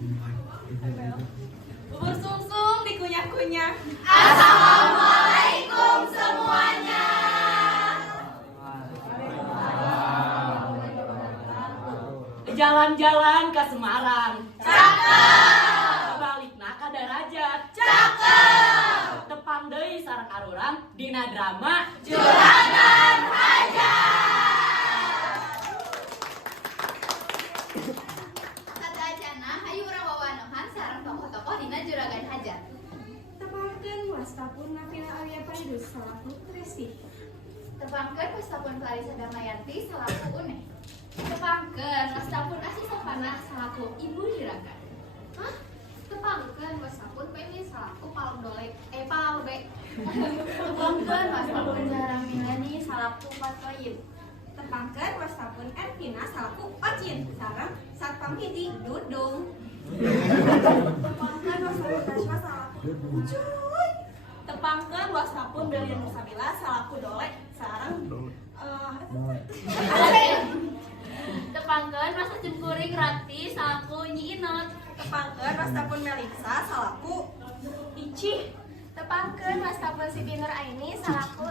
Bubur sumsum dikunyah-kunyah. Assalamualaikum semuanya. Jalan-jalan ke Semarang. Cakep. Balikna ka Darajat. Cakep. Tepang deui sareng arurang dina drama Juragan Hajar. Kata Acana, hayu urang wawanohan sareng tokoh-tokoh dina Juragan Hajar. Tepangkeun wastapun Nafila Alia Paidus salaku Tresi. Tepangkeun wastapun Clarissa Damayanti salaku Une. Tepangkeun wastapun Asih Sofana salaku Ibu Juragan. Hah? Tepangkeun wastapun Pemi salaku Palbe. Tepangkeun wastapun Zahra Milani salaku Patoyib. Tepangkeun wastapun Ervina salaku Ocin sareng Satpam Hiji Dudung. Tepangkeun wastapun Tasya salaku Ucuy. Tepangkeun wastapun Delian Musabila salaku Dole sareng Tepangkeun wastapun Kuring Rati salaku Nyi Inot. Tepangkeun wastapun Melisa salaku Icih. Tepangkeun wastapun Siti Nur Aini salaku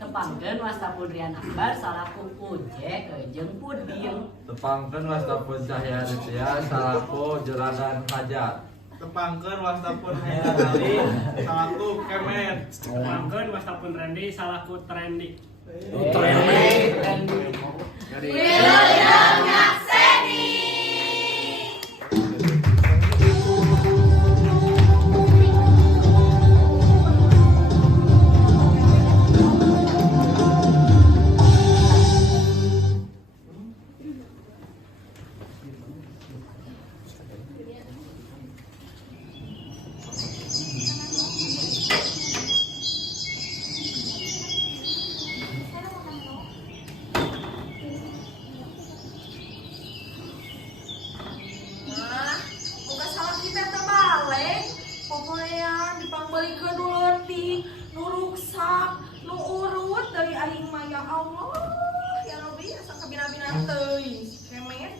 Tepangkeun wastapun Rian Akbar salaku Uje jeung Puding. Tepangkeun wastapun Cahya Aditya salaku Juragan Hajar. Tepangkeun wastapun Hayat Ali salaku Kemen. Tepangkeun wastapun Randy salaku Trendy. Wilujeng Nyakseni. Bukan salah kita terbalik. Pokoknya dipangbelikeun nu leutik, nu ruksak, nu urut dari aing mah ya Allah. Ya Rabbi asa kabina-bina teuing. Kemet.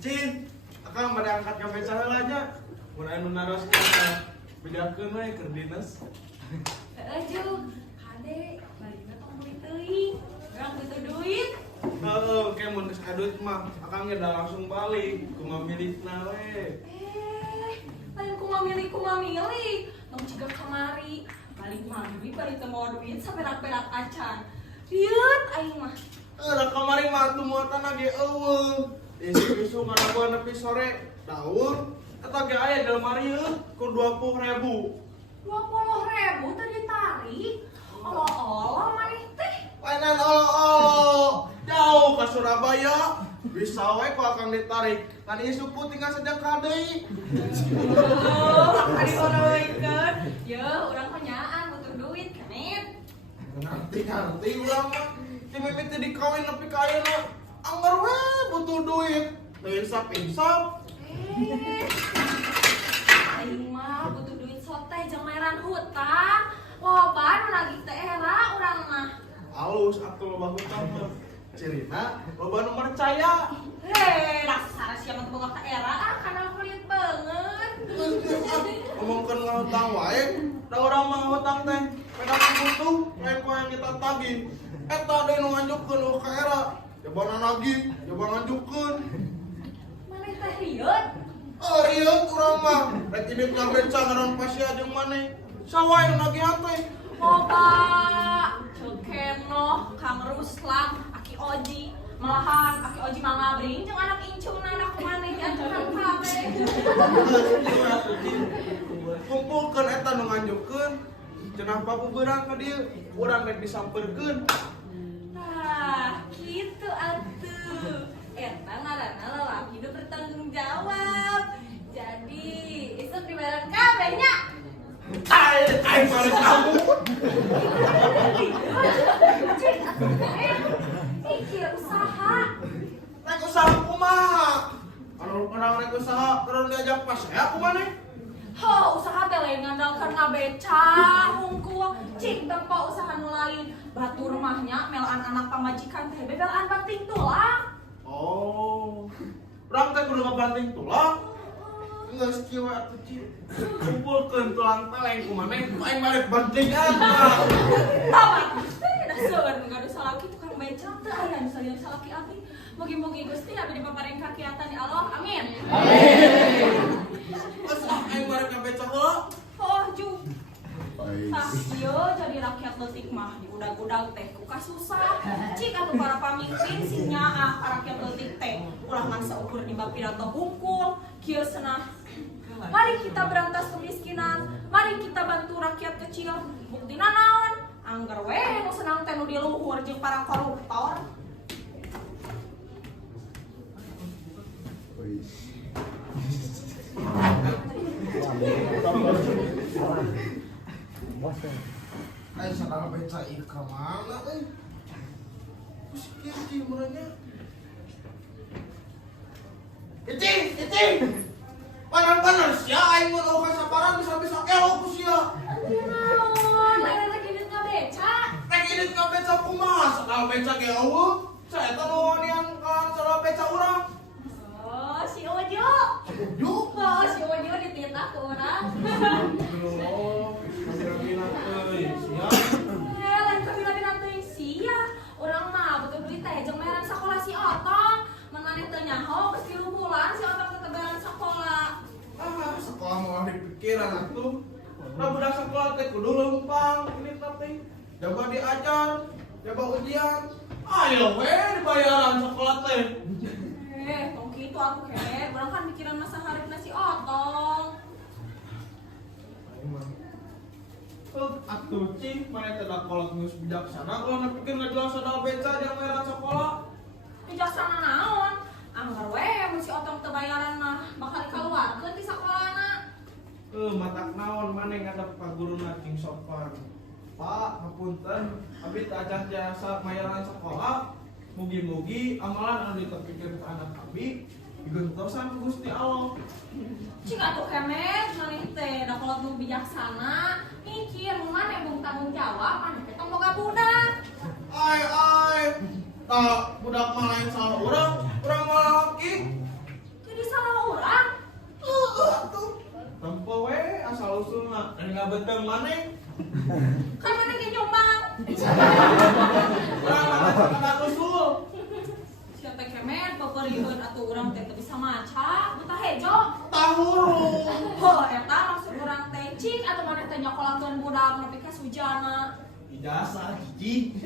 Cin, akang pada angkat gawe cara aja. Mun anu naros kita bedakeun we keur dinas. Heeh, Ju. Kade balikna tong beli teuing. Urang butuh duit. Heeh, ke mun geus kaduit mah akang ge da langsung balik kumaha milikna we. Lain kumamili. Nong ciga kamari. Balik maghrib, balik teu mau duit saperak-perak acan. Diet aing mah. Da kamari mah atuh muatan ge eueuh. Isu-isu ngarabuan nepi sore daur eta ge aya di lemari ku 20.000. 20.000 tadi ditarik. Allah maneh teh. Mainan olo-olo jauh ke Surabaya bisa we ku akan ditarik kan isuku tinggal sedekah deui. Ari oroikeun. Ya, urang mah nyaan butuh duit kemet. Nanti urang mah timipit teh dikawin nepi ka ayeuna anggar we butuh duit teu insap-insap. Aing mah butuh duit sote jeung meran hutang. Loba nu nagih teh era urang mah. Alus atuh loba hutang mah cirina loba nu percaya. Dasar siapa tuh boga ka era kana pelit banget. Ngomongkeun ngahutang wae da urang mah hutang teh pedang butuh lain ku yang kita tagih eta deui nu nganjukkeun ka era jabana nagih jabana nganjukkeun. Maneh teh rieut. Rieu urang mah rek indit ngabeca ngaran pasya jeung maneh sawae nu nagihan teh. Loba Cekeno, Kang Ruslan, Aki Oji, malahan Aki Oji mah ngabring jeung anak incung anak maneh jangan kabeh. Kumpulkeun eta nu nganjukkeun cenah papubeurang ka dieu urang rek disampeurkeun. Nah, gitu atuh. Eta ngaranna lelaki nu bertanggung jawab. Jadi, isuk dibayaran kabeh nya. Ai balik kamu. Iki usaha. Rek usaha kumaha? Anu urang rek usaha terus diajak pas ya kumaneh? Ho, usaha teh lain ngandalkeun ngabeca hungkul. Cing tempo usaha nu lain. Batur mahnya melaan anak pamajikan teh bebelaan banting tulang. Oh. Urang teh kudu ngabanting tulang. Geus kieu atuh Ci. Kumpulkeun tulang teleng ku maneh, aing balik bantingan. Tamat. Dasar ngadu salaki tukang beca teh aya nu salian salaki abdi. Mugi-mugi Gusti abdi dipaparing kakiatan di Allah. Amin. Geus aing balik ka beca heula. Oh, Ju. Tah ieu jadi rakyat leutik mah diudag-udag teh ku kasusah. Cik atuh para pamimpin sing nyaah ka rakyat leutik teh. Ulah man saukur di pidato hungkul, kieu cenah. Mari kita berantas kemiskinan, mari kita bantu rakyat kecil. Buktina naon? Angger we nu senang teh nu di luhur jeung para koruptor. Aing sadang beca ieu ka mana euy? Geus kieu Ci muranya. Ici. Panar-panar sia aing mun eueuh kasabaran bisa-bisa elok ku sia. Naon? Lain lagi geus ngabeca. Rek ini ka beca kumaha? Sadang beca ge eueuh. Saeta nu wanian kan sadang beca urang. Oh, si Ojo. Juk. Oh, si Ojo dititah ke orang. Oh, kira-kira euy sia. Lain kabina-bina teuing sia. Urang mah butuh duit teh jeung bayaran sakola si Otong. Mun maneh teu nyaho geus 3 bulan si Otong teu bayaran sakola. Ah, sekolah mau dipikiran atuh. Nah, budak sekolah teh kudu lempang ini teh. Coba diajar, coba ujian. Ayo we dibayaran sekolah teh. Tong kitu atuh he. Urang kan mikiran masa hareup si Otong. Atuh Ci, mana teh da kolot geus bijaksana kalau nepikeun ngajual sadal beca yang bayaran sekolah. Bijaksana naon? Anggar we mun si Otong teu bayaran mah bakal dikaluarkeun ti sakolana. Matak naon maneh ngadep ka guruna cing sopan. Pak, hapunten, abdi teu acan jasa bayaran sekolah. Mugi-mugi amalan anu ditepikeun ka anak abdi digentosan ku Gusti Allah. Cik atuh kemet maneh teh da kolot nu bijaksana, mikir mun maneh bung tanggung jawab maneh teh tong boga budak. Ai, tak budak mah lain salah urang malah laki. Jadi salah urang. Atuh. Tempo we asal usulna dan ngabeuteng maneh. Kan maneh ge jombang. Urang mah kata usul. Sia teh kemet paperieun atuh urang teh teu bisa maca, buta hejo. Tahuru. Heuh eta maksud urang teh cik atuh maneh teh nyokolakeun budak nepi ka sujana. Ijazah hiji.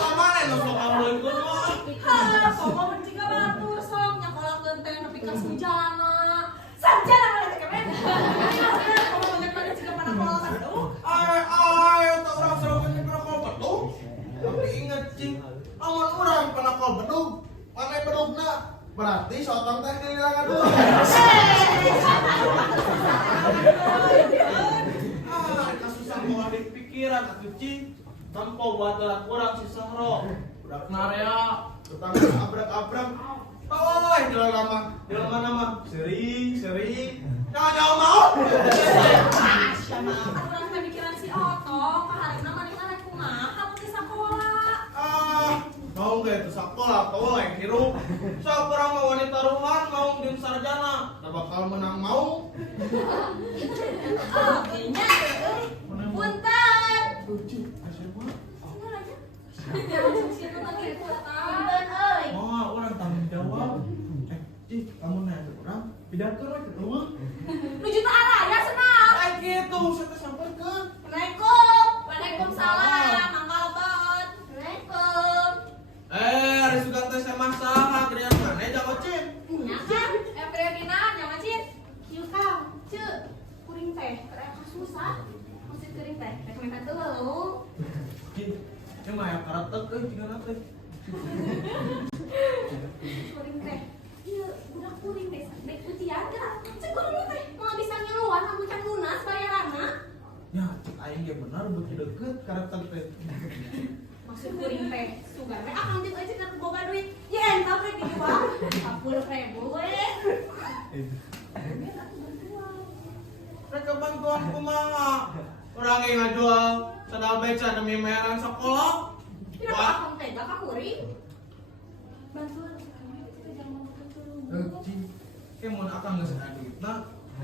Pamane nu sok aleukeun mah. Hah, pomo mun ciga batur sok nyokolakeun teh nepi ka sujana. Sarjana maneh teh kemet. Pomo maneh ciga pana kolot atuh. Ai, tak urang sareng nyekol bedug. Tapi inget cing, lamun urang panakol bedug, maneh bedugna berarti sotong teh kehilangan dua. Kita susah mau pikiran atuh cing. Tanpa buat alat kurang si Sahro. Budak narya, tukang abrak-abrak. Tawai di lama sering. Jangan mau. Urang teh mikiran si Otong, paharina maneh kumaha mun di sakola. Mau ge teu sakola teu lain hirup. Sok urang mah wanita rumahan mau jeung sarjana, da bakal menang mau. Nya punten. Lucu, asal mah. Oh, urang tanggung jawab. Cik, kamu nanya urang, pidato we ketemu. Nuju teh araya senang. Ai kitu, saya teh sampeurkeun. Assalamualaikum. Waalaikumsalam. Mangga lebat. Waalaikum. Hari sugan teh saya masak, gedean maneh jang ocin. Nya kan, Priodina jangan cin. Kieu kang, ceu. Kuring teh, karek susah. Maksud kuring teh, rek minta teu. Cin, yang mah aya karatek euy cigana teh. Kuring teh. Ieu budak kuring teh, dek ujian geura. Cek kuring teh, mau bisa nyeluan namun can lunas bayaranna. Ya, cek aing ge bener beuki deukeut karatek teh. Maksud kuring teh, sugan we akang jeung euy cenah boga duit. Yen, tapi dijual 40.000 we. Mereka bantuan kumaha? Urang ge ngajual sadal beca demi bayaran sekolah. Tidak apa-apa kuring. Bantuan kami itu jangan betul. Kayak mau akang nggak sadar duitna.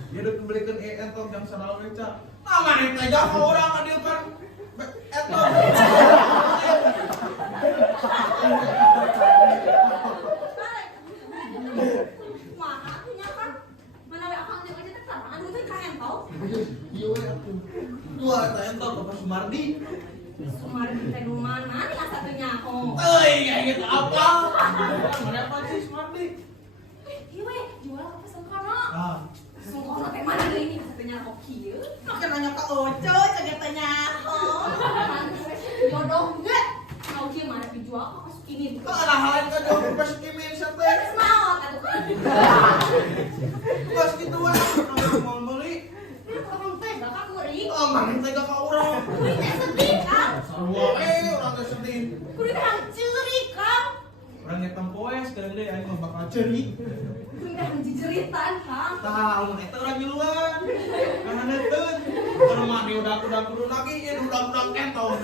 Dia udah belikan entok yang sadar weca. Nama nih aja ke orang adil kan. Entok. Mana punya kan? Mana we akang dia aja tetap anu teh ka entong. Iya we atuh. Dua eta entok ke Pak Sumardi. Sumardi teh nu mana nih asa teh nyaho. Euy, kayak gitu apa? Mana apa sih Sumardi? Ieu we jual ka pesengkono. Ah, Sungkono teh mana deui nih asa teh nyaho kieu. Makin nanya ka Oco caget teh nyaho. Jodoh ge. Mau kieu mana dijual ka pas ini. kok ada hal lain kan dong pas kimin sate. Terus maot atuh kan. Pas gitu we, mau beli. Ini orang teh bakal kuring. Oh, mana tega ka urang. Kuring teh sedih kan. Sarua orang teh sedih. Kuring teh curi kan. Orang ngetam poe sekarang deh aing mah bakal ceuri. Kuring teh jejeritan kan. Tah, mun eta urang ngiluan. Kahaneteun. Keur mah di udah kudu lagi ieu udah entong.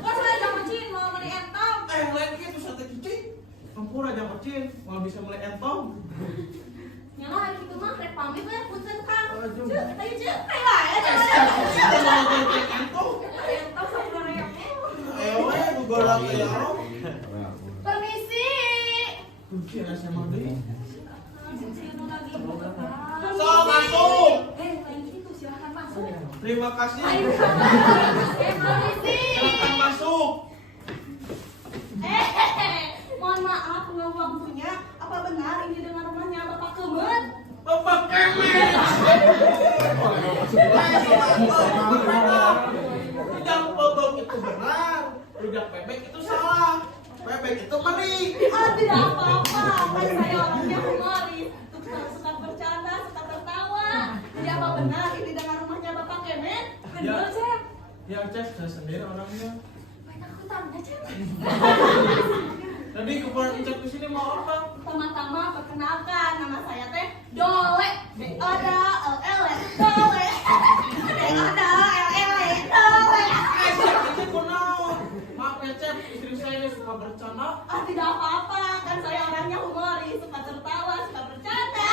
Kan saya jangan cin mau beli entong. Lain kitu sate cuci. Ampura jang kecil, mau bisa mulai entong. Nyala hari itu mah rek pamit we punten Kang. Aduh. Cek, ayo cek. Ayo wae. Kita mau jadi entong. Entong sebenarnya. Ayo we gugolak ya. Permisi. Kunci rasa mah deui. Izin saya mau lagi. Sok masuk. Lain gitu silakan masuk. Terima kasih. Ayo. Permisi. Silakan masuk. Mohon maaf mengganggu waktunya. Apa benar ini dengan rumahnya Bapak Kemet? Bapak Kemet. Rujak bobok itu benar, rujak bebek itu salah. Bebek itu meri. Ah, tidak apa-apa. Kan saya orangnya humoris. Suka bercanda, suka tertawa. Jadi apa benar ini dengan rumahnya Bapak Kemet? Benar, Ya. Cep. Ya Cep, saya sendiri orangnya. Banyak hutang, Cep. Tadi kemarin Cep kesini mau apa? Pertama-tama perkenalkan nama saya teh Dole. D-O-D-L-L-E. Dole. D-O-D-L-L-E. Dole. Cep, itu kunaon? Maaf ya Cep, istri saya ini suka bercanda. Ah, tidak apa-apa. Kan saya orangnya humoris, suka tertawa, suka bercanda.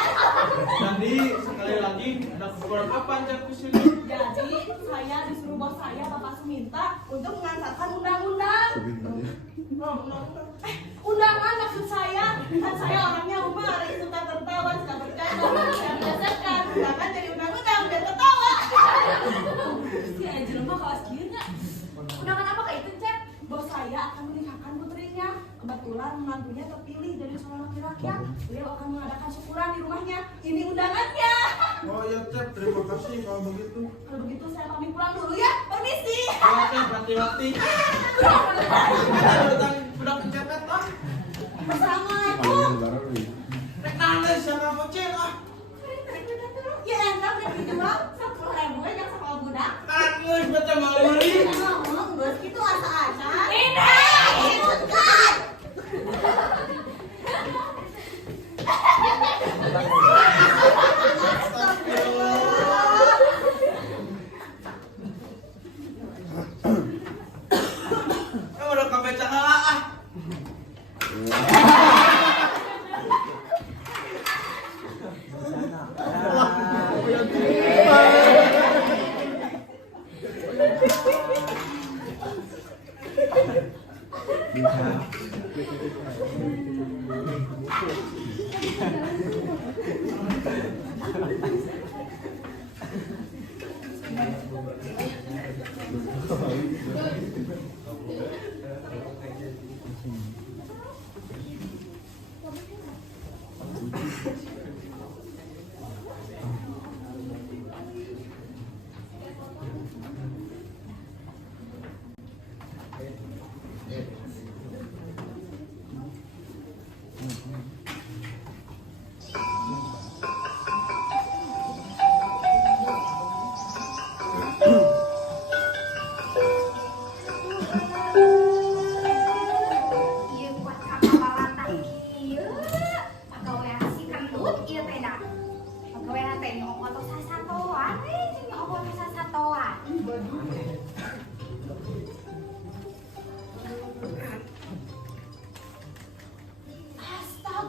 Jadi sekali lagi ada keperluan apa Cep kesini? Jadi saya disuruh bos saya Bapak Suminta untuk mengantarkan undang-undang. Oh, undang-undang. Undangan maksud saya. Kan saya orangnya humoris, suka tertawa, suka bercanda. Saya biasakan undangan jadi undang-undang biar ketawa. Si Angel mah kawas kieu nya. Undangan apa kayak itu, Cep? Bos saya akan menikahkan putrinya. Kebetulan menantunya terpilih jadi seorang laki-laki. Beliau akan mengadakan syukuran di rumahnya. Ini undangannya. Oh ya Cep, terima kasih kalau begitu. Kalau begitu saya pamit pulang dulu ya. Permisi. Oh Cep, hati-hati. Udah kecepet lah. Assalamualaikum. Rek nangis sama bocil ah. Ya entah udah dijual 10.000 aja sama budak. Nangis baca mau beli. Ngomong bos itu asa-asa. Ini ikutkan. Kamu udah kebaca ah.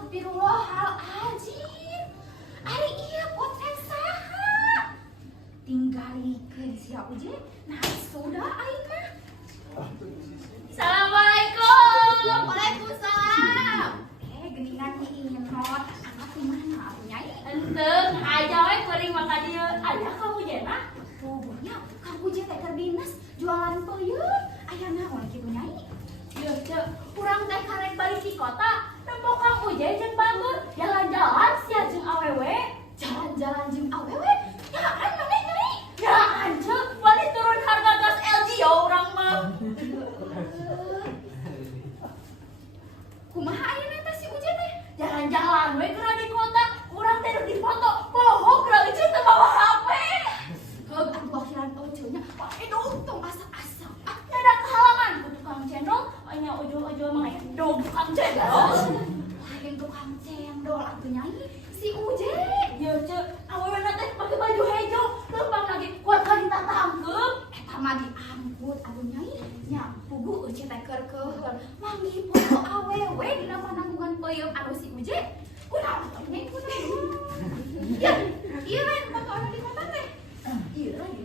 Astagfirullahaladzim. Ari iya potret saha? Tinggalikeun sia uje. Nah sudah aing mah. Assalamualaikum. Waalaikumsalam. Geningan ingin not. Anak di mana aku nyai? Enteng, aja we kuring maka dieu. Aya kamu jena? Pokoknya kamu je teh keur dinas jualan peuyeut. Aya naon kitu nyai? Yeuh, Ceu, urang teh karek balik di kota. Tempo Kang Uje jeung Batur jalan-jalan sia jeung awewe. Jalan-jalan jeung awewe. Nyaan maneh nyai? Ya anjeu, balik turun harga gas LG ya urang mah. Kumaha ayeuna teh si Uje teh? Jalan-jalan we geura di kota. Urang teh di foto. Pohok geura ece teu bawa HP. Heug atuh bakiran ojenya. Aduh, tong asak-asak. Ada kehalangan ku tukang cendol, anya ujul-ujul mah dong tukang cendol. Lain tukang cendol atuh nyai. Si Uje. Yeuh, Ceu, awewe teh pake baju hejo, leumpang lagi kuat lagi tatangkeun. Eta mah diangkut atuh nyai. Nya pugu Uje teh keur keuheul. Manggi foto awewe dina pananggungan peuyeum anu si Uje. Kunaon atuh nyai kunaon? Ya, ieu lain foto anu di kota teh. Ieu lain.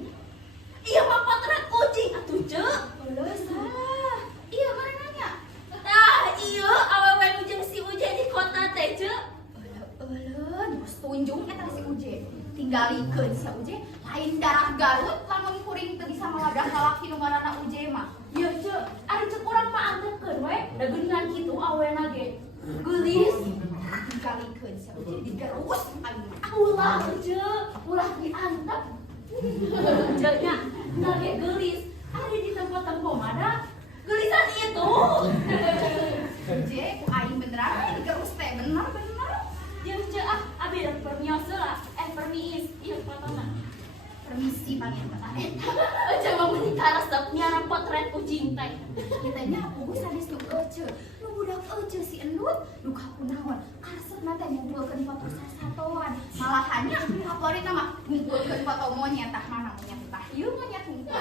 Iya mah potret kucing atuh, Ceu. Eueuh salah. Ieu mana nanya? Tah, ieu awewe nu jeung si Uje di kota teh, Ceu. Eueuh, geus tunjung eta si Uje. Tinggalikeun si Uje lain darah Garut lamun kuring teu bisa maladah lalaki nu ngaranna Uje mah. Yeuh, Ceu, ari ceuk urang mah antepkeun we, da geuningan kitu awena ge. Geulis. Tinggalikeun si Uje digerus aing mah. Ulah, Ceu, ulah diantep. Ceu nya, da ge geulis. Ari di tempat-tempat mana? Geulisan itu. Uje ku aing beneran digerus teh bener-bener. Jeung Ceu abi rek permios heula. Permiis, ieu fotona. Permisi panjenengan. Ece mah menikah resep nyara potret kucing teh. Kita nya pugu sanes nu Ece. Nu budak Ece si Endut nu kakunaon. Karesepna teh ngumpulkeun foto sasatoan. Malahannya favorit mah ngumpulkeun foto monyet tah mana monyet tah. Ieu monyet hungkul.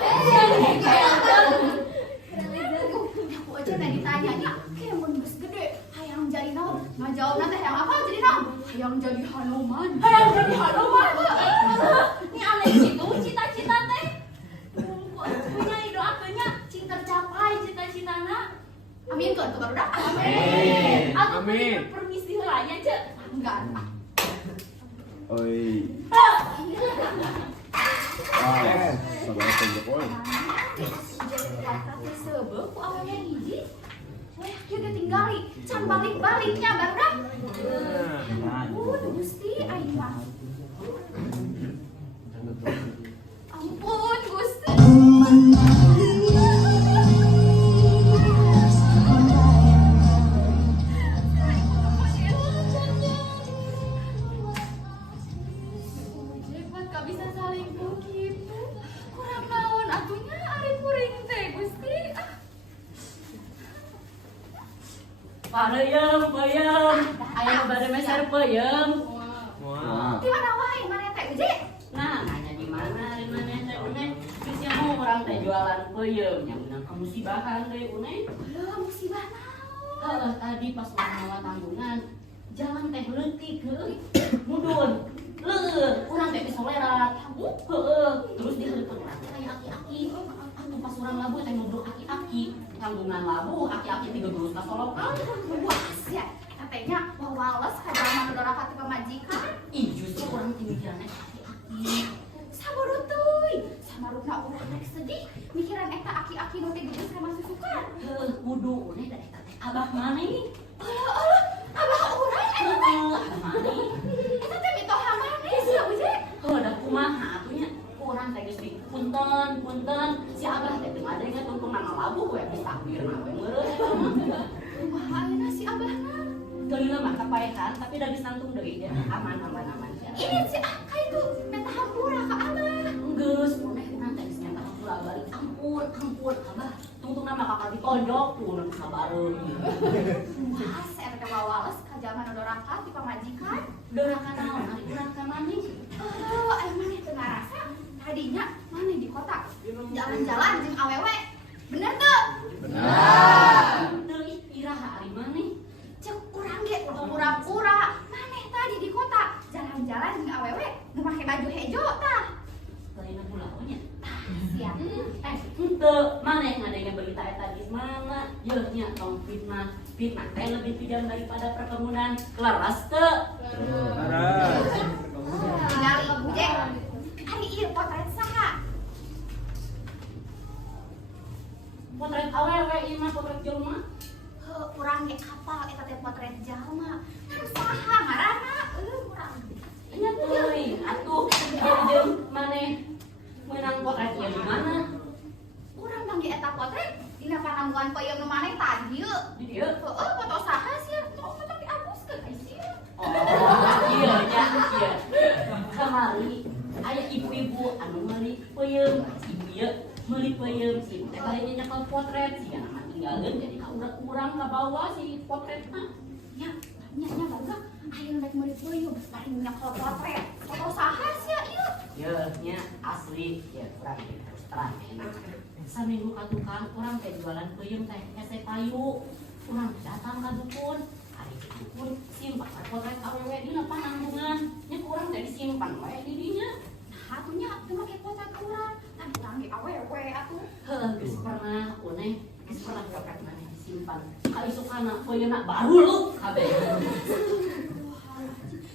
Aku aja teh ditanyanya, "Kemun geus gede, hayang jadi naon?" Ngajawabna teh hayang apa jadi naon? Hayang jadi Hanuman. Hayang jadi Hanuman. Ini aneh gitu cita-cita teh. Punya doakeun nya cing tercapai cita-citana. Amin keun tuh barudak. Amin. Amin. Permisi heula nya, Ceu. Enggak. Oi, sabar aja poin. Kata teh sebeu ku awewe hiji. Weh, kieu teh tinggali. Can balik-baliknya barudak. Gusti aing mah. Ampun, Gusti. Uje gak bisa saling begitu. Kurang naon atunya ari kuring teh, Gusti. Pareuyeum, peuyeum. Aya nu bade meser peuyeum. Di mana wae mana teh Uje? Nah, nanya di mana ari maneh teh une? Geus nya mau urang teh jualan peuyeum nya meunang kamusibahan deui une. Lah musibah naon? Heeh, tadi pas urang mawa tanggungan, jalan teh leutik heueuy. Mudun. Leueur, urang teh disolerat. Heeh, terus dihareupeun urang teh aya aki-aki. Atuh pas urang labuh teh ngobrol aki-aki. Tanggungan labuh aki-aki digegurus ka solokan. Wah, sia. Katanya wawales ka jaman doraka ti pamajikan. Ih, justru urang teh mikiranna aki-aki. Sabodo teuy. Samarupna urang rek sedih mikiran eta aki-aki nu teh geus sama susukan. Heuh, kudu une da eta teh abah maneh. Alah, abah urang eta teh. Heeh, abah maneh. Eta teh mitoha maneh sia Uje. Heuh, da kumaha atunya? Urang teh geus di punten, si abah teh teu ngadenge tungtung nama labuh we geus takbirna we meureun eta mah. Kumaha ayeuna si abahna? Teuleuna mah kapaehan tapi da geus nangtung deui nya aman. Ini si Aka itu minta hampura ka abah. Geus muneh urang teh geus nyata hampura balik. Ampun, abah. Tungtung nama kakak ditonjok kudu sabareum. Wah, saya teh wawales ka jaman doraka ti pamajikan. Doraka naon ari urang ka maneh? Oh, aya maneh teu ngarasa. Tadinya maneh di kota jalan-jalan jeung awewe. Bener tuh? Benar. Teu ih iraha ari maneh? Cek urang ge pura-pura tong fitnah teh lebih kejam daripada perkebunan. Leres teu? Tinggal ibu Jek. Hari ieu potret saha? Potret awewe ieu mah potret jelema. Heuh, urang ge apal eta teh potret jalma. Kan saha ngaranna? Urang. Ingat euy, atuh jeung maneh meunang potret ieu di mana? Urang mangge eta potret dina panangguan peuyeum nu maneh tah dieu. Di dieu. Heueuh, foto saha sih? Foto diabuskeun ai sih. Oh, iya nya, iya. Kamari aya ibu-ibu anu meuli peuyeum, si ibu ieu meuli peuyeum, si ibu teh bari nyekel potret, si anak tinggalkeun jadi ka urang ka bawah si potretna. Nya barudak aya nu rek meuli peuyeum, bari nyekel potret. Foto saha sih ieu? Ye nya asli, ya urang ge terus terang enak. Saminggu ka tukang urang teh jualan peuyeum teh hese payu. Urang datang ka dukun, ari dukun simpan potret awewe dina pananggungan. Nya urang teh disimpan wae di dinya. Nah, atunya teu make potret urang. Kan urang ge awewe atuh. Heuh, geus pernah uneh, geus pernah potret maneh disimpan. Kaisukana peuyeumna baru lu kabeh.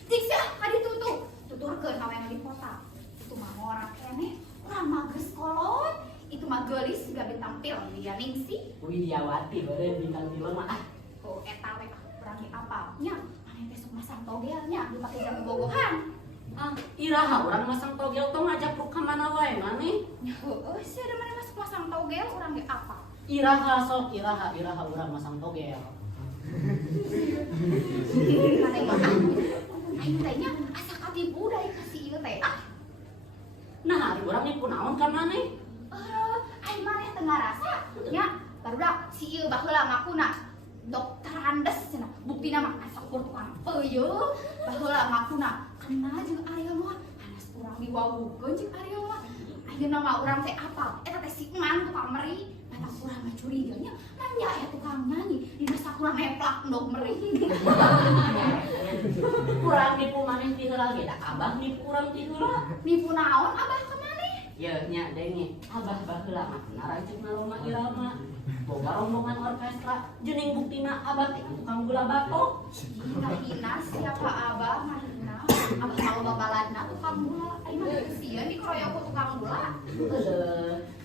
Cik sia kadi tutup. Tuturkeun ka we di kota. Itu mah ngora keneh, urang mah geus kolot. Itu mah geulis juga bintang film dia ningsi. Widiawati beureun bintang film mah. Oh, eta we urang ge apal. Nya, maneh teh sok masang togelnya dipake jam bogohan. Ah, iraha urang masang togel tong ngajak ka mana wae maneh. Heueuh, sia da maneh masuk masang togel urang ge apal. Iraha sok iraha urang masang togel. Maneh mah aing teh nya asa katipu dari ka si ieu teh. Nah, ari urang nipu naon ka maneh? Aing maneh teu ngarasa nya barudak si ieu baheula ngakuna dokter Andes cenah. Buktina mah asa ukur tukang peuyeum baheula ngakuna kenal jeung Ariel mah hanas urang diwawukeun jeung Ariel mah. Ayeuna mah urang teh apal eta teh si Eman tukang meri. Patang urang mah curiga nya kan nya aya tukang nyanyi dina sakurang neplak ndog meri. Urang nipu maneh ti heula ge da abah nipu urang ti heula. Nipu naon abah ka maneh? Ye nya denge, abah baheula mah narancukna Roma Irama. Boga rombongan orkestra, jeung buktina abah teh tukang gula batok. Hina siapa abah mahina? Abah mau babaladna tukang gula. Aing mah sieun dikeroyok ku tukang gula.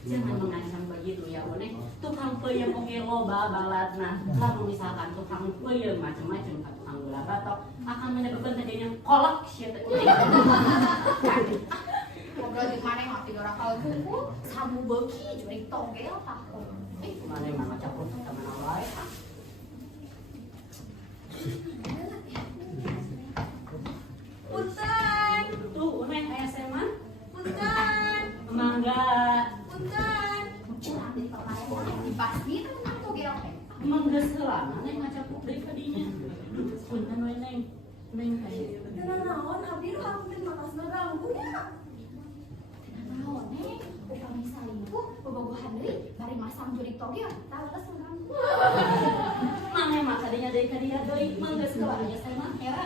Jangan mengancam begitu ya One. Tukang peuyeum oge loba baladna. Lamun misalkan tukang peuyeum macam-macam ka tukang gula batok akan menyebabkan terjadinya kolak sia teh. Ngobrol jeung maneh mah tidur akal kuku, sabu beuki jurig togel takut. Maneh mah campur ka mana wae. Punten, Tuh, Une aya seman. punten, Mangga. punten. Urang di pamarehan dibasmi tentang togel teh. Mangga heula maneh ngacampur deui ka dinya. Punten we Neng. Neng teh. Dina naon abdi nu hampir makasna ganggu nya. Naon nih? Upami salingkuh bobogohan deui bari masang jurig togel taleres urang. Maneh mah kadinya deui ka dia deui. Mangga heula aya seman era.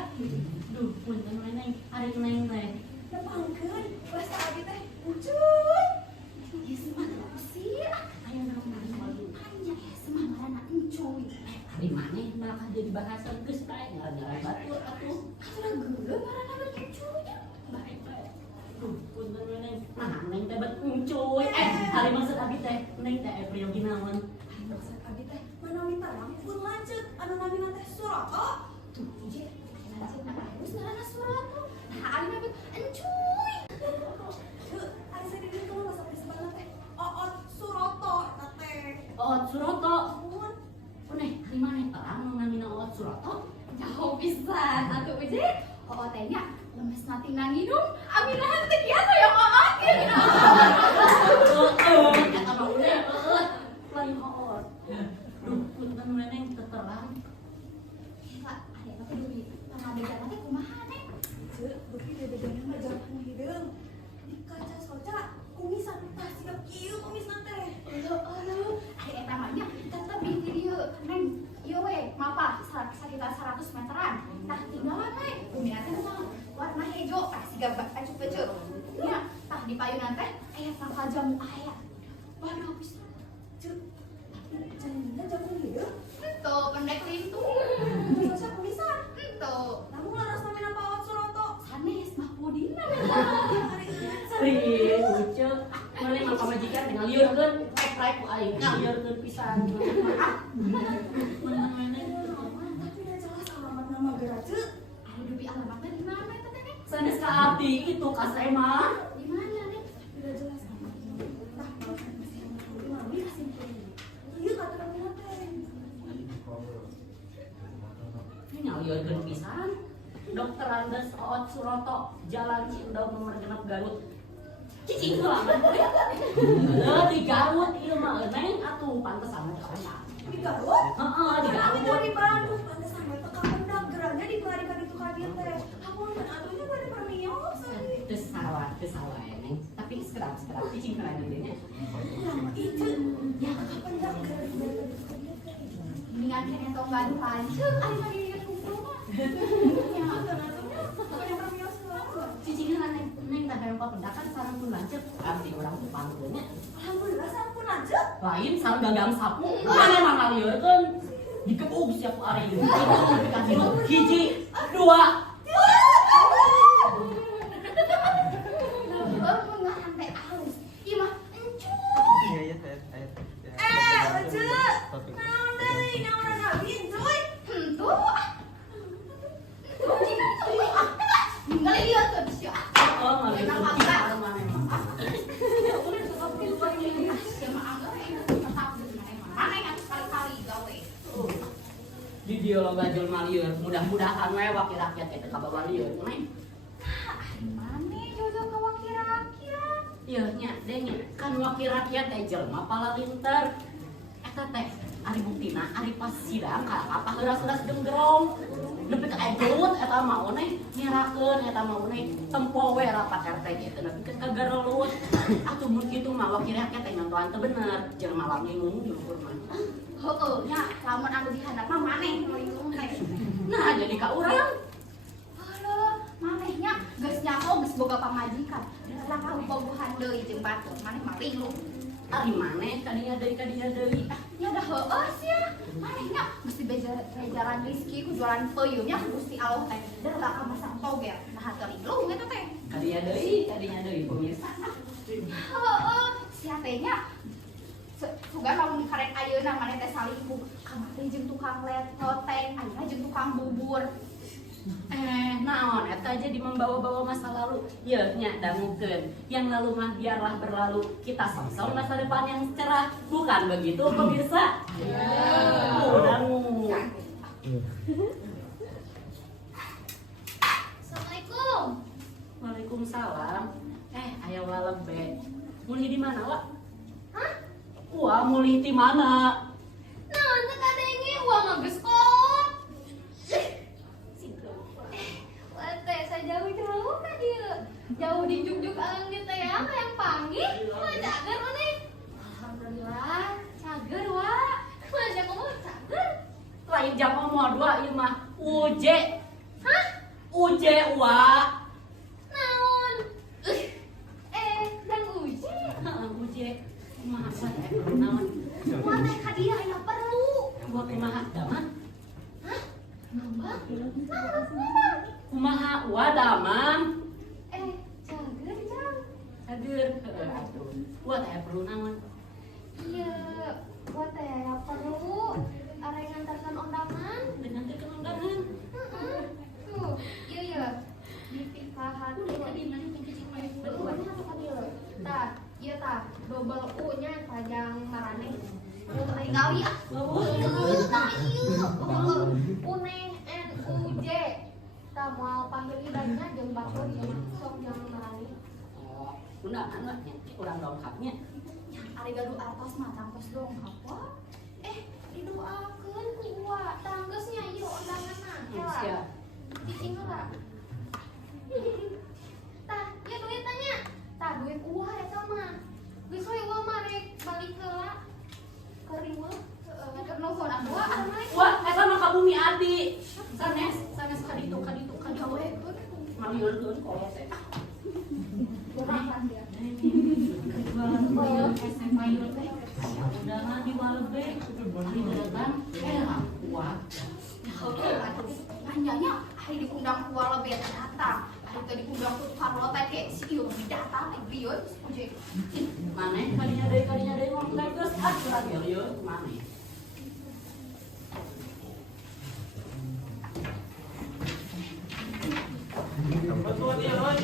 Duh, punten we Neng. Ari Neng teh. Nepangkeun, basa abdi teh ucuy. Ieu semah usir. Aya naon lagi. Anya semah ngaranna encuy. Ari maneh malah jadi bahasan geus kae ngaran batur atuh. Atuh geuleuh ngaranna encuy. Baik baik. Duh, punten we Neng. Nah, Neng teh bet encuy. Ari maksud abdi teh Neng teh April ginaon. Maksud abdi teh manawi tarang pun lanceut anu namina teh Surata. Tuh, je. Lanjut harus ngaranna surat. Nah, ari mah encuy. Heuh, ari sadiri kalau bahasa Prisbana teh Oot Suroto eta teh. Oot Suroto. Mun Uneh, di maneh terang nu namina Oot Suroto? Jauh pisan atuh uje. Oh, teh nya lemes natingna nginum. Aminahan teh kieu yang oot kieu. Eta mah uneh Oot. Lain Oot. Duh, punten we Neng teu terang. Pak, aya apa duwi? Pangabejana teh kumaha teh? Ceu, beuki bebedana mah jangan hideung. Di kaca soca kumisan tah sigap kieu kumisna teh. Eueuh, ari eta mah nya tetep di dieu. Neng, ieu we, mapa sekitar 100 meteran. Tah tinggalan we. Bumina teh mah warna hejo, tah siga baju-baju. Nya, tah di payunan teh aya pangkal jamu aya. Adi itu Kak Sema. Di mana, Nek? Udah jelas kan? Iya kata kamu teh. Ini nyalieun pisan. Dokter Andes Oot Suroto, Jalan Cindau nomor 6 Garut. Cicing heula di Garut ieu mah Neng atuh pantesan kaya. Di Garut? Heeh, di Kami Garut. dari Bandung, pantes sampai ke Kapendak gerannya dikelarikan itu kaget teh. Aku kan atuhnya pada permios. Teu salah Neng. Tapi sekedap cicing kena gedenya. Itu ya ke Kapendak gerannya. Mendingan kene tong Bandung lanceuk ari mah dirinya kumpul mah. Ya kan atuhnya pada permios banget. Cicing Neng teh hayang papendakan sareng pun lanceuk. Abdi urang teu panggeunnya. Alhamdulillah sampun aja. Lain sareng gagang sapu. Mana mah ngalieurkeun. Dikebug siap ari. Dikasih hiji, dua. Pengahan teh halus. Ieu mah encuy. Oce. Naon deui? Naon nabi cuy? Tuh. Tuh, jika itu nggak lihat tuh sih. Oh, ngalieurkeun sareng mana mah. Di dia loba jelema lieur, mudah-mudahan we wakil rakyat eta kabawa lieur, Neng. Mana jodoh ke wakil rakyat? Ieu nya, deng kan wakil rakyat teh jelema palalinter. Eta teh ari buktina ari pas sidang ka heuras-heuras genggong. Nepi ka ejeut eta mah oneh nyerakeun eta mah oneh tempo we rapat RT kitu nepi ka garelut. Atuh mun kitu mah wakil rakyat teh nyontohan teu bener, jelema lamingung diukur mah. Heeh, nya lamun anu dihandap mah maneh nu lingkung teh. Nah, jadi ka urang. Halo, manehnya geus nyaho geus boga pamajikan. Lah kabogohan deui jeung batur, maneh mah linglung. Ari maneh kadinya deui. Ya udah heeh sia. Manehnya geus dibejaran rezeki ku jualan peuyeumnya Gusti Allah teh. Da lah ka masa toger, nah teu linglung eta teh. Kadinya deui pemirsa. Heeh, sia teh nya sugan lamun dikarek ayeuna maneh teh salingkuh. Kamari jeung tukang letoteng, ayeuna jeung tukang bubur. Naon eta jadi membawa-bawa masa lalu. Ye nya dangukeun. Yang lalu mah biarlah berlalu. Kita songsong masa depan yang cerah. Bukan begitu pemirsa? Dangu. Assalamualaikum. Waalaikumsalam. Aya walebe. Mulih di mana, Wak? Hah? Wah, mulih di mana? Nah, teu kadenge uang mah geus kolot. Wah, teh sajauh-jauh ka dieu. Jauh di juk-juk alang di teh yang panggil. Wah, cager maneh. Alhamdulillah, cager wah. Wah, jak ngomong cager. Lain jam momo 2 ieu mah. Uje. Hah? Uje, Wak. Naon? Dan uji. Uje. Kumaha teh? Naon? Wah, teh ka dieu aya perlu. Buat kumaha daman? Hah? Nambah? Kumaha wa damam? Cager, Jang. Hadir. Atuh. Wa teh perlu naon? Iya, gua teh aya perlu arek ngantarkan undangan. Dengan teh undangan. Tuh, iya. Di pikahan tuh. Betul, satu kali loh. Tah, iya tah. Double U-nya panjang marane. Kali ah. Tah, iya. Uneh NUJ. Tah mau panggil idanya jeung batur jeung sok jeung marane. Oh, undangan lah nya. Urang dongkapnya. Ari gaduh artos mah tangkos dong apa? Didoakeun ku gua. Tanggesnya ieu undanganna. Siap. Cicing heula. Tah, ieu duitnya. Tah duit uah eta mah. Geus we uah mah rek balik heula. Keur riweuh. Heeh, keur nuhun aku mah. Wah, eta mah ka bumi adi. Sanes kaditu. Malieureun kolot teh. Kurang dia. SMA ieu teh. Undangan di Walebe. Ari datang kuat. Panjangnya hari diundang ku lebih datang. Hari tadi diundang ku Carlo teh ke si ieu datang ieu ojek. Maneh kadinya deui ngomong geus aturan ieu maneh. Betul dia, oi.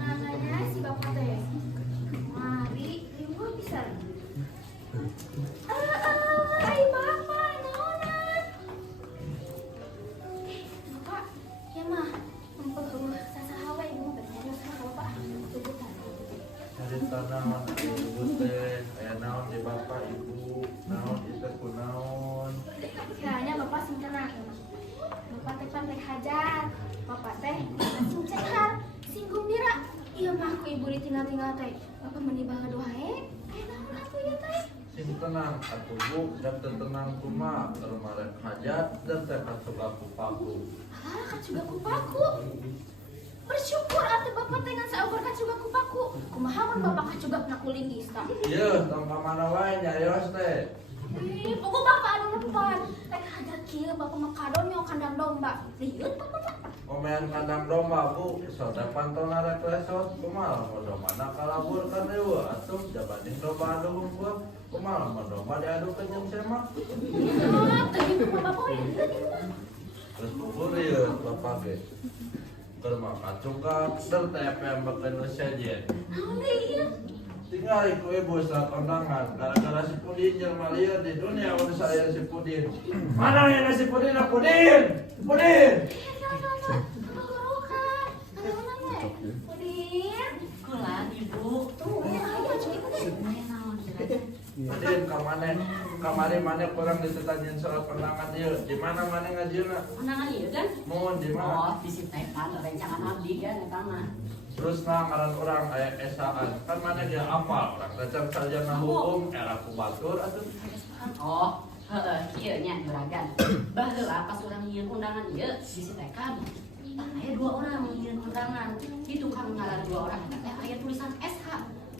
Makanya si bapak teh mari ribu bisa. Ai bapak naonan. Bapak, ya mah memperheuh sasahawe ibu bertanya sama bapak sebutan. Cari tanah ibu teh aya naon di bapak ibu naon itu kunaon. Kayaknya bapak sing tenang. Bapak teh pan rek hajat. Bapak teh sing cehat, sing gembira. Ieu mah ku ibu ditinggal-tinggal teh. Bapak meni banget wae. Aya naon atuh ieu teh? Sing tenang atuh bu dan tenang kumaha termarek hajat dan teh kasuga kupaku. Alah kan juga kupaku. Bersyukur atuh bapak teh ngan saeueur kan juga kupaku. Kumaha mun bapak kan juga na kulinggis tah. Ieu tong ka mana wae nyarios teh. Pokok bapak anu depan. Rek hajat kieu bapak mah kadon nyo kandang domba. Liut bapak. Omean kandang domba bu, soda pantona rek lesot, kumaha mau domba nak kalabur kan dewa, atuh jabading domba adu gua, kumaha mau domba diadu ke jeung semak. Ah, tadi mah bapak we tadi mah. Terus bubur ieu bapak ge. Keur makan cukak, dan TPM beken nu sejen. Naon deui ieu? Tinggal iku ibu saat kondangan, gara-gara si Pudin jelema lieur di dunia udah saya si Pudin. Mana ya si Pudin? Pudin! Pudin! Kulan ibu. Pudin kamari mana kurang ditetanyain soal kondangan ieu. Di mana mana ngajieuna? Kondangan ieu kan? Mohon di mana? Oh, disitekan rencangan abdi kan eta mah. Terus nah ngaran orang aya esaan. Kan mana dia apal orang dacar sarjana hukum era kubatur atuh. Oh, heeh, ieu nya juragan. Baheula pas urang nyieun undangan ieu disitekan. Aya 2 orang nyieun undangan. Itu kan ngaran 2 orang teh aya tulisan SH.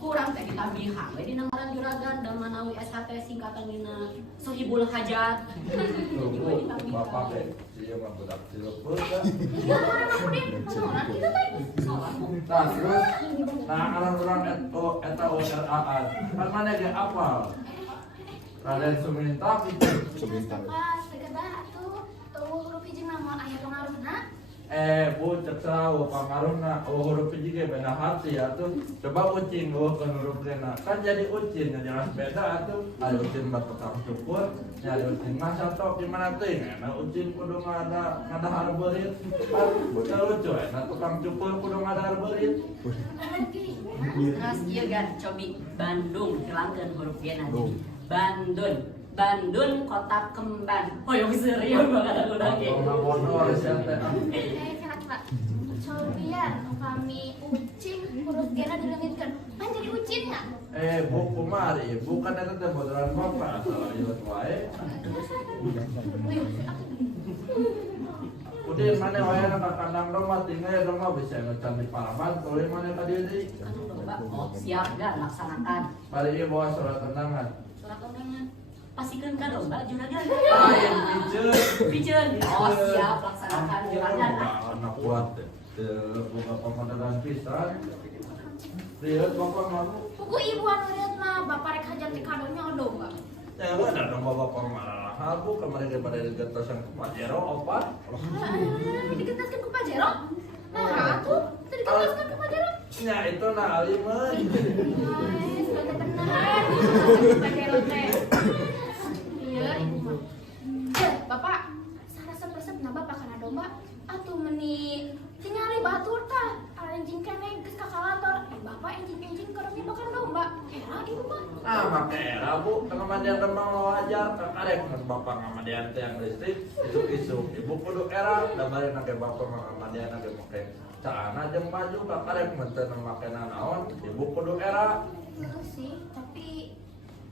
Kurang teh ditambihan we dina ngaran juragan dan manawi SH teh singkatan dina Sohibul Hajat. Tuh, bapak teh dia mah budak cileput kan. Ya mana Pudin? Naon kitu teh? Nah, terus nah ngaran orang eta ORA-an. Kan mana dia apal? Raden Suminta gitu. Pas tegeda atuh tuh huruf hiji nama aya pengaruhna. Bu cek sawo pangaruna huruf hiji ge beda hati atuh. Coba ucin kan huruf kena. Kan jadi ucin yang jelas beda atuh. Aya ucin bat tukang cukur, nyari ucin mah satok di mana teuing. Nah ucin kudu ngadahar beurit. Kan lucu na tukang cukur kudu ngadahar beurit. Terus ieu gan cobi Bandung hilangkeun huruf G nanti. Bandung kota kemban. Hoyong serius banget aku lagi. Ngomong siapa? Coba cobian kami ucing huruf G-na dileungitkeun. Pan jadi ucin ya? Bu kumari, bukan eta teh bodoran bapak asal ieu wae. Udin mana wae na kandang domba tinggal domba bisa ngecan di Paraman, tuluy mana ka dieu deui. Anu domba. Oh, siap gan laksanakan. Bari ieu bawa surat undangan. Surat undangan. Pasikeun ka domba juragan. Lain pijeun. Pijeun. Oh, siap laksanakan juragan. Anak kuat teh. Buka pemandangan pisan. Lihat bapak malu. Pugu ibu anu lihat mah bapak rek hajat di kadonya domba. Ya ada domba bapak malah habu kemarin daripada digetosan ke Pajero opat. Digetaskeun ku Pajero. Nah, atuh teu digetaskeun ku Pajero. Nya itu na alimeun. Sudah benar. Pajero teh. Iya, ibu mah. Bapak, sarasep-resep na bapak kana domba atuh meni tingali batur tah. Anjing keneh geus ka kantor. bapak izin kalau bakar domba. Era ibu mah. Ah, makanya bu, pengamadian demang lo ajar, kakarek ngan bapak ngamadian tiang listrik, isuk-isuk, ibu kudu era, gambarin nage bapak ngamadian nage make celana jeung baju, kakarek menten make naon, ibu kudu era. Terus sih, tapi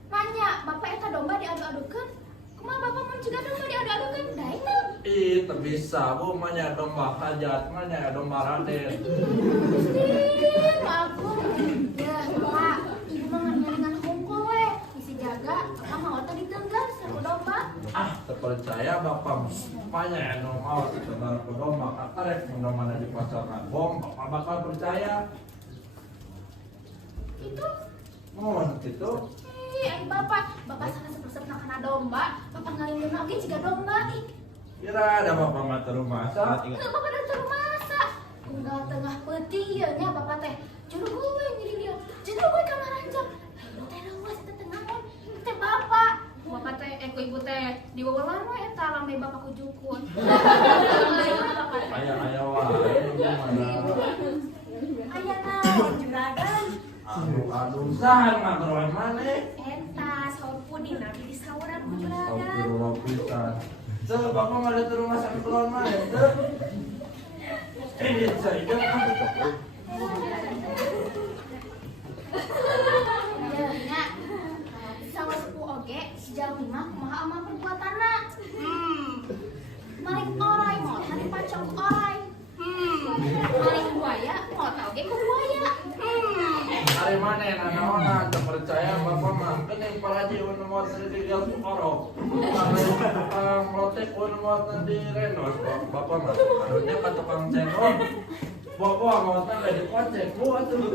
nanya, bapak eta domba diadu-adukeun. Kumaha bapak mun juga domba diadu-adukeun? Da itu. Ih, teu bisa bu, manya domba hajat, manya domba raden. Gusti, aku. Ya, Pak, ibu mah ngaringan hungkul we. Isi jaga, kakak mau tadi tenggas sama domba. Ah, terpercaya bapak, manya anu mau sebenarnya ku domba, kakarek mun mana di pasar bom, bapak bakal percaya. Itu. Oh, gitu. Ayo bapak sana sepersep kena domba, bapak ngalingeun oge jiga domba ih. Kira ada bapak mah teu masak. Bapak udah terus masak. Unggal tengah peuting ieu nya bapak teh. Juru gue nyeri dia. Juru gue kamar ranjang. Lu teh lewas teh tengah mon. Teh bapak. Bapak teh ku ibu teh di wawalan we eta lame bapak ku jukun. Aya wae gimana? Aya naon juragan? Aduh, sahan ngageroan maneh. Eta saur puding nabi di sauran ku juragan. Astagfirullah pisan. Teu bapak mah ada rumah sakit keluar maneh teu. Ini saja. Ya nya. Sawa sepuh oge si Jalmi mah kumaha amal perbuatanna. Malik orai mau tadi pacong orai. Malik buaya mau tau ge ku buaya. Ari maneh nanaonan teu percaya bapak mah keuning paraji unu moal di gel orok. Tukang lotek unu moal di renos bapak mah. Adunya ka tukang cendol. Bapak mau teh di kocek bu atuh.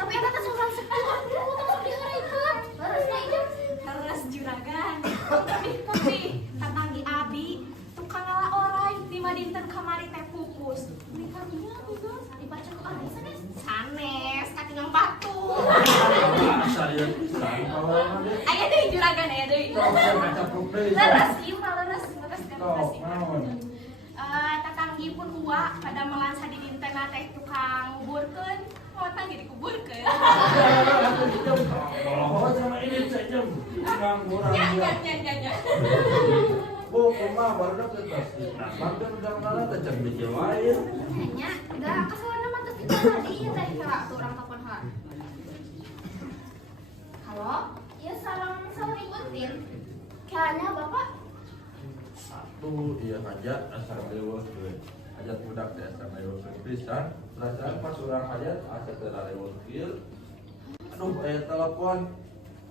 Tapi eta teh seorang sepuh atuh tong dihareukeun. Leresna ieu. Terus juragan. Tapi tatanggi abi tukang ngalah orai lima dinten kamari teh pupus. Di kaminya gitu. Dibaca ku orai sanes. Sanes katingang batu. Serius pisan kawan mah. Aya deui juragan aya deui. Saya baca properti. Leres ieu mah leres kan Sok, naon? tatanggi pun uwa pada melansa di dinten teh tukang nguburkeun. Mau tanggi dikuburkeun. Oh, sama ini saja. Tukang murah. Ya. Bu, kumaha baru dapat tas. Nah, makan udah ngalah teh can biji wae. Nya, da kasawana mah teh tadi ieu teh heula tuh urang telepon heula. Halo? Ieu sareng Ibu Tin. Kayaknya Bapak Satu iya hajat asal lewat we. Hajat budak teh asal lewat pisan. Perasaan pas urang hajat asal teh lewat kieu. Aduh, aya telepon.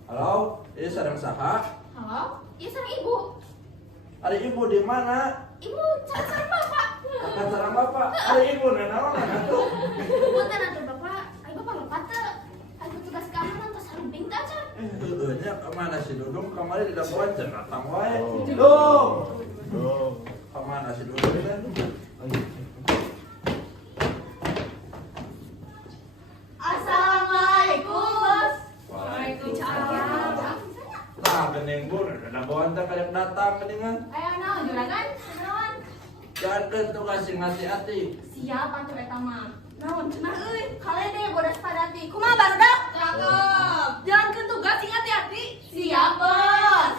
Halo, ieu sareng saha? Halo? Ieu sareng Ibu. Ari ibu di mana? Ibu sareng Bapak. Kakak sareng bapak. Ari ibu nanaon atuh? Punten atuh Bapak. Ai Bapak lupa teu. Ai tugas keamanan tos harumping teh acan. Heueuh nya kemana si Dudung kamari di dapur cenah datang wae. Oh. Dudung. Tuh. Kemana si Dudung teh? Assalamualaikum, Bos. Waalaikumsalam. Tah geuning bu, ada bawaan teh kadek datang geuningan. Aya naon juragan? Naon? Jangan tugas sing hati-hati. Siap atuh eta mah. Naon cenah euy? Kalede bodas padati. Kumaha barudak? Cakep. Jalankeun tugas sing hati-hati. Siap, Bos.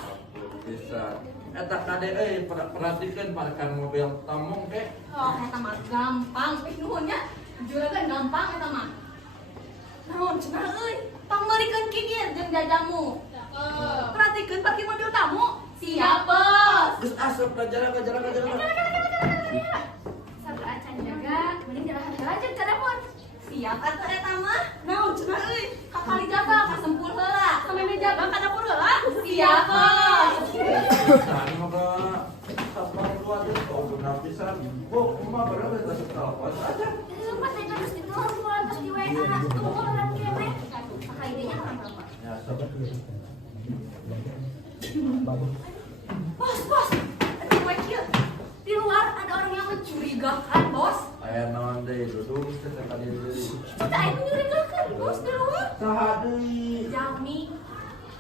Bisa. Eta kade perhatikeun parkan mobil tamung ke. Oh, eta mah gampang. Nuhunnya juragan gampang eta mah. Naon cenah euy? Pameulikeun kikir jeung jajamu. Cakep. Perhatikeun parkir mobil tamu. Siap, Bos. Geus asup gajara. Sabar acan jaga, mending jalan lanjut ke dapur. Siap atuh eta mah. Naon cenah euy? Kapal jaga ka sempul heula. Sameme jaga ka dapur heula. Siap, Bos. Tani moga sapang dua tuh oh guna pisan. Bu, kumaha baru geus telepon aja. Pas saya terus di telepon, terus di WA, tunggu orang kene. Pakai idenya orang Bapak. Ya, sabar. Bos. Aduh, wakil. Di luar ada orang yang mencurigakan, Bos. Aya naon deui Dudung teh kali deui. Itu teh aya mencurigakan, Bos, di luar. Saha deui? Jalmi,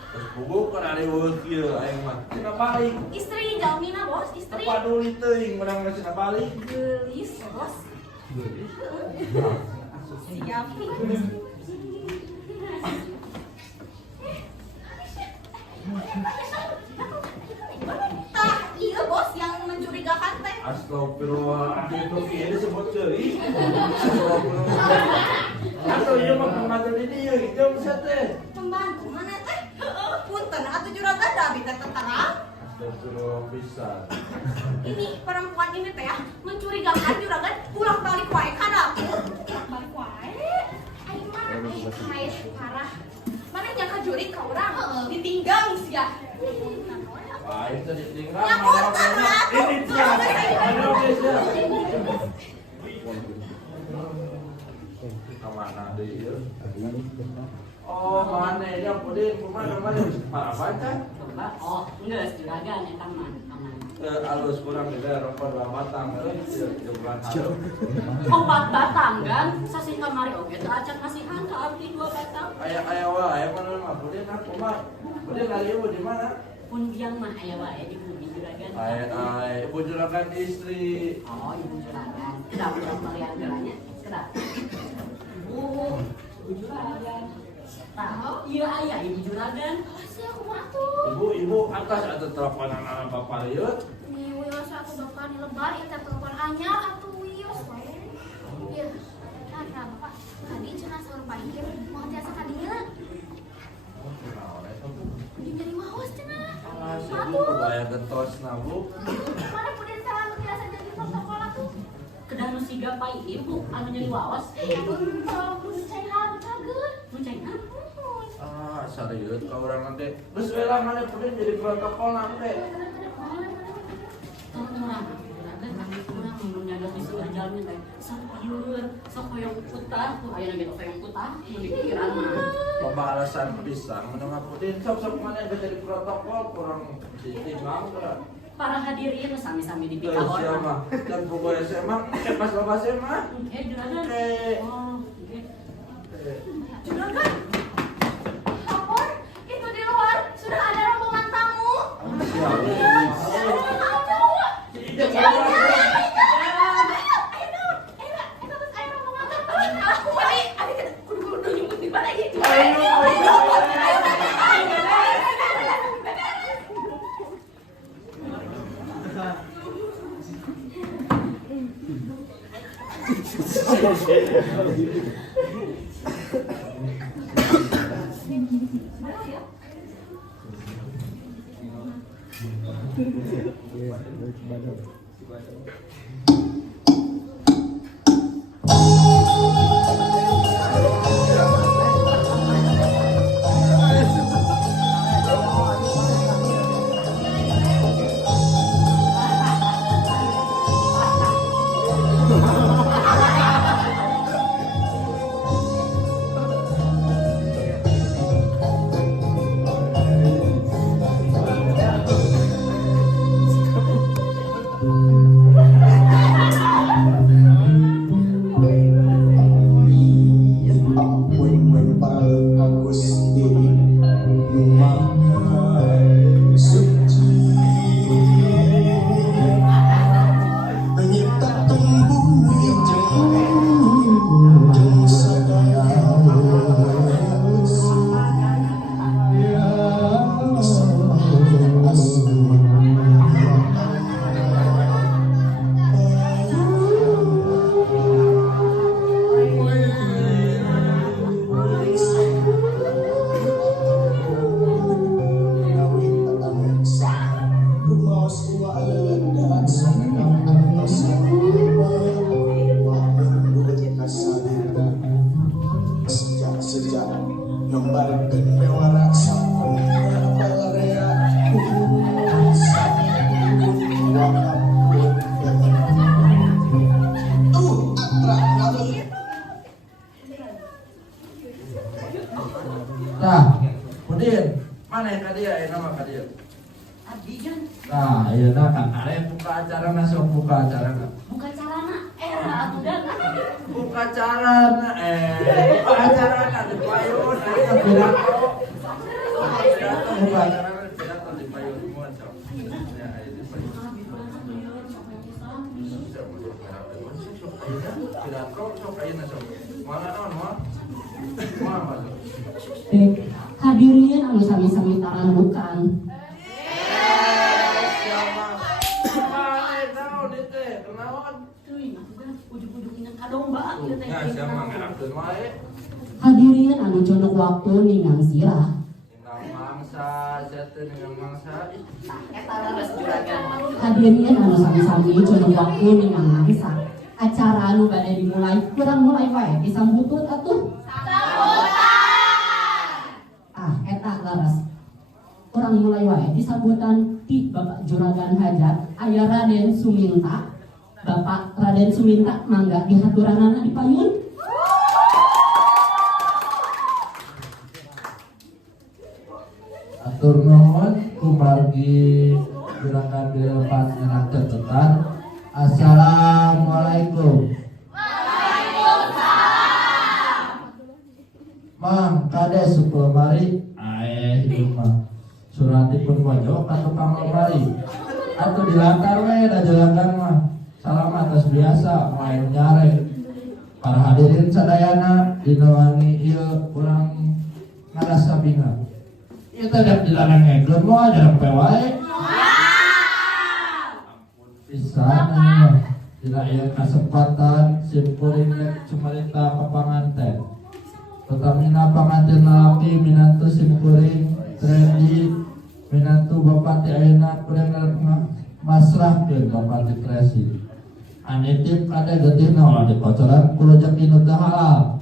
Terus buku kan ari kieu aing mah. Cenah balik. istri Jalmina, Bos, istri. Paduli teuing menang cenah balik. Gelis, Bos. Siap. Tah, iya bos yang mencurigakan teh. Astagfirullahaladzim, itu ini disebut ceui. Astagfirullah. Atau iya mah pembantu di dieu gitu bisa teh. Pembantu mana teh? Punten atuh juragan da abi teh terang. Astagfirullah bisa. Ini perempuan ini teh ya mencurigakan juragan pulang balik wae ka dapur. Pulang balik wae. Aing mah haes parah. Mana nyangka juri ka urang ditinggal sia. Ah, itu ditinggal. Ya, punten atuh. Ini dia. Aduh, bisa. Kemana deh ya? Oh, mana ya? Pudin, kemana para baca? Oh, enggak, juragan eta mah aman. Alus kurang juga rokok 2 batang bulan halu. 4 batang kan? Sasi kamari oge teu acan kasihan ka abdi 2 batang. Aya wae mana mah Pudin aku mah. Pudin hari ibu di mana? Pun biang mah aya wae di bumi juragan. Ibu juragan istri. Oh, ibu juragan. Kedap kalian geranya. Kedap. Ibu juragan. Tahu? Iya aya ibu juragan. Pasti aku mah tuh. Ibu atas atau teleponan anak bapak liut. Nih wios aku bapak di lebar eta telepon anyar atuh wios we. Iya. Nah, Bapak. Tadi cenah saur parkir mau tiasa ka dieu. Di nyari maos cenah. Alas ibu kebaya getos nabu. Mana pudin selalu biasa jadi protokol atuh. Kedah nu siga pai ibu anu nyari wawas. Iya, kalau belum sehat kaget. Nu cengna. Serius kau orang nanti. Terus lah mana Pudin jadi protokol nanti. Orang menjaga visual jalannya teh sok pieur, sok hoyong putah, tuh aya gitu hoyong putah, nu dipikiran mah. Loba alasan pisang menengah Pudin sok mana jadi protokol kurang ditimbang kan. Para hadirin sami-sami di pika Siapa? orang. Dan pokoknya SMA, pas loba SMA. Juragan. Oh, oke. Juragan. Lapor, itu di luar sudah ada rombongan tamu. Nah, Pudin, mana yang kadia? Nama kadia? Adijan. Nah, iya dah kan. Ada yang buka acara nasok buka acara nak. Buka carana era atuh dan. Buka acara nak. Buka acara nak di payun. Ada pidato. Pidato buka acara nak pidato di payun semua cok. Ya, itu di payun. Sok ayeuna pidato sok ayeuna sok. Mana naon moal? Moal masuk. Hadirin anu sami-sami tarandukan. Siapa? Mana naon ieu teh? Kenaon? Teuing maksudna ujug-ujug ingat kadomba ieu teh. Nya siapa ngerakeun wae? Hadirin anu condok waktu ningang sirah. Ningang mangsa, jatuh ningang mangsa. Eta leres juragan. Hadirin anu sami-sami condok waktu ningang mangsa. Acara anu bade dimulai, kurang mulai wae disambutut atuh. Eta leres. Kurang mulai wae disambutan ti Bapak Juragan Hajat aya Raden Suminta. Bapak Raden Suminta mangga dihaturanana dipayun. Atur nuhun kumargi gerakan dilepas enak tetetan. Assalamualaikum. Mang kades supaya mari hidup mah suratipun pojok atau tukang lemari atau di latar we da jelagan mah salam atas biasa main nyare. Para hadirin sadayana dina wangi ieu urang ngarasa bingung. Ieu teh dak dilarang ngegeun moal jarang wae. Pisan dina ieu kasempatan simkuring cumarita ka panganten. Tetamina panganten lalaki minantu simkuring trendy minantu Bapak ti ayeuna kurang masrahkeun Bapak ti Tresi. Anitip kada getihna ulah dikocoran ku rezeki nu teu halal.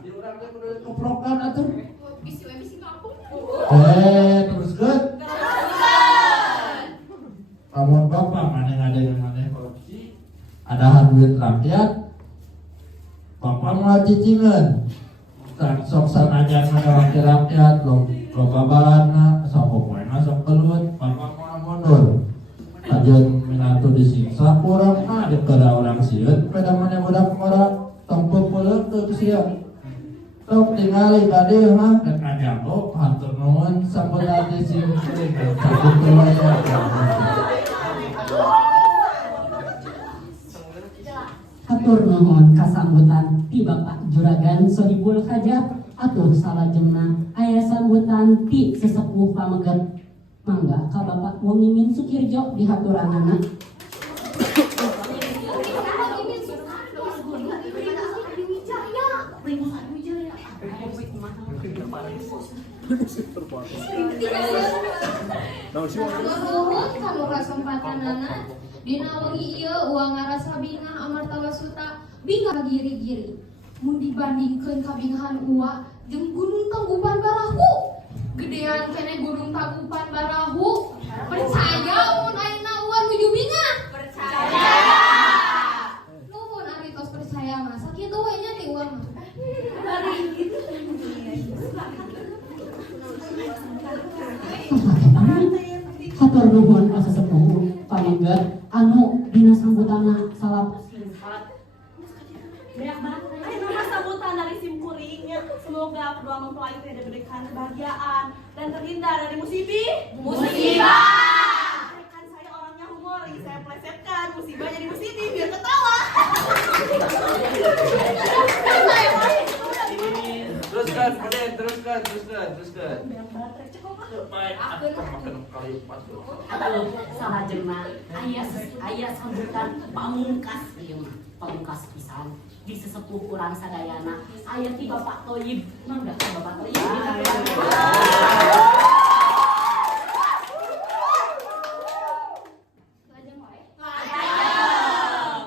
Di urang teh kudu dikoprokan atuh. Bisi kampung. Teruskeun. Lamun Bapak maneh ngadengan maneh korupsi, adahan duit rakyat, Bapak mau cicingan. Sok sanajan ngawaki rakyat, loba balana, sok popoena sok kelut, Bapak mau mundur. Ajeun minantu disiksa kurang mah dikira urang sieun, peda maneh budak ngora tong peuleuk sia. Sok tingali bade mah rek ngajago hatur nuhun sambutan di sini sakit keluarga. Hatur nuhun kasambutan ti Bapak Juragan Sohibul Hajat atuh salajengna aya sambutan ti sesepuh pamegat mangga ka Bapak Mumimin Sukirjo dihaturanana. Nuhun kanu kasempatanana dina wengi ieu uang ngarasa bingah amartawa suta bingah giri-giri. Mun dibandingkeun kabingahan uwa jeung Gunung Tangkuban Barahu, gedean kene Gunung Tangkuban Barahu. Percaya mun ayeuna uwa nuju bingah? Percaya. Nuhun ari tos percaya mah sakitu we nya ti uwa mah. Hatur nuhun ka sesepuh pamegat anu dina sambutanna salap Banyak banget. Nama sambutan dari simkuring ya. Semoga kedua mempelai itu diberikan kebahagiaan dan terhindar dari musibah. Kan saya orangnya humoris, saya plesetkan musibah jadi musibah biar ketawa. Teruskan, Ade, teruskan. Baik, makan kali 4. atuh salajengna aya sambutan pamungkas ieu mah pamungkas pisan di sesepuh urang sadayana aya ti Bapak Toyib mangga ka Bapak Toyib.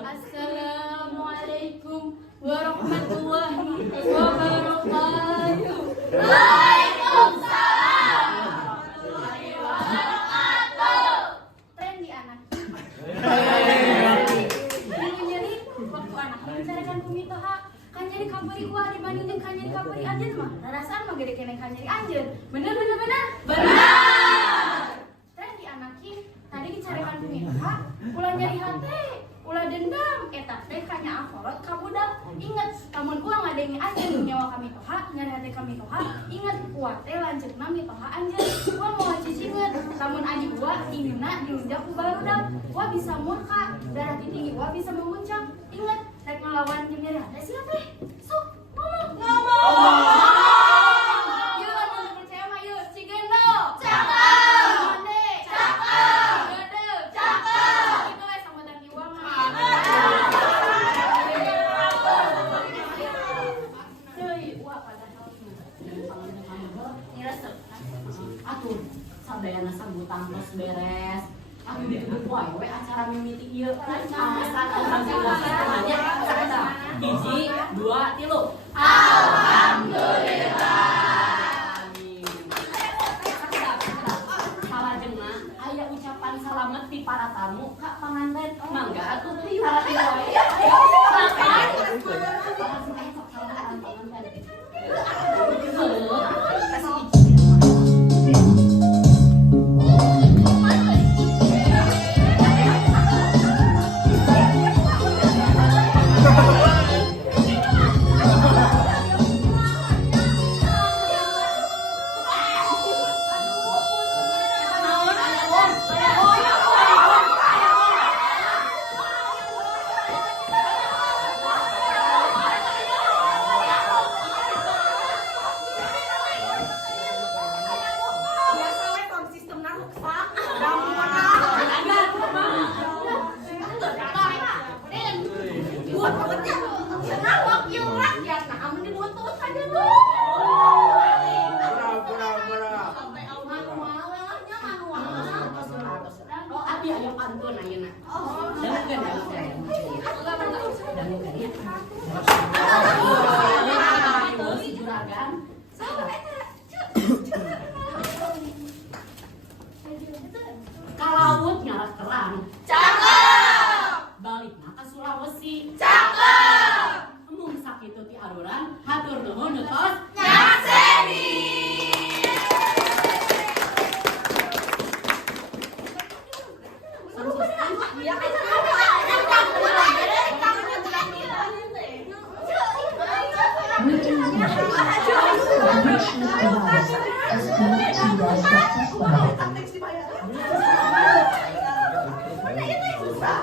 Assalamualaikum warahmatullahi wabarakatuh. Tren di anak. Nyeri waktu anak mencarikan kumitoha kan nyeri kabari gua dibanding jeung kan nyeri kabari anjeun mah. Rarasaan mah gede keneh kan nyeri anjeun. Bener. Tren di anak tadi dicarikan kumitoha ulah nyeri hate, ulah ulah dendam. Eta teh hanya akolot kabudak. Ingat, lamun ulah ngadengi anjeun nyawa kami toha, ngarehate kami toha. Ingat, kuat teh lanceukna mitoha anjeun. Ulah moal cicingeun. Lamun aji ulah ingina dilunjak ku barudak. Ulah bisa murka, darah tinggi ulah bisa memuncak. Ingat, rek ngelawan jeung nyarehate sia teh. Sok, ngomong. Yuk, lamun percaya mah yuk. Cigendo. Cakep. Monde. Cakep. Gede. Cakep. Itu we sambutan jiwa mah. Deui ulah padahal ngiresep. Atuh sadayana sambutan tos beres. Aku ditunggu wae acara mimiti ieu. Asal orang semuanya sada. 1, 2, 3. Alhamdulillah. Amin. Salajengna aya ucapan salamet ti para tamu ka panganten. Mangga atuh sarati wae. Biasa we sound systemna rusak. Buat pekerja, senawak yang rakyat, nah amun dibutuh saja lu. Manualnya manual. Oh, abi aya pantun ayeuna. Dangukeun dangukeun ya. Si juragan. Kalaut nyarat kerang. Cakep. Balikna ka Sulawesi. Cakep. Mung sakitu ti aruran, hatur nuhun neutos. Nyakseni. Iya kan. Teks dibayar. Mana itu yang susah?